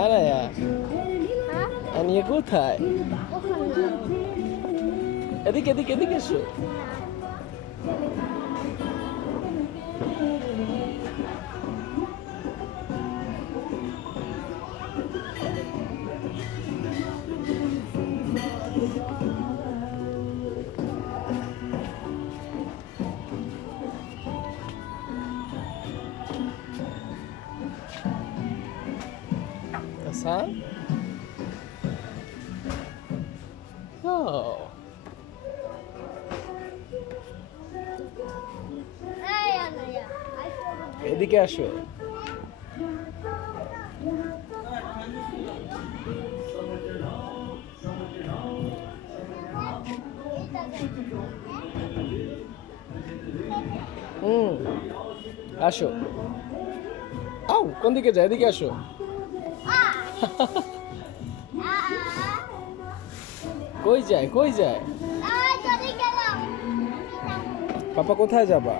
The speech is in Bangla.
আনায়া হ্যাঁ আনিয়া কোথায়? ওখানে এদিকে এদিকে এদিকে এসো। Hassan? Oh. এই আনায়া এদিকে আসো। হুম আসো। আও কোন দিকে যায়? এদিকে আসো। কই যায় কই যায়? আই চলে গেলাম পাপা কোথায় যাবা?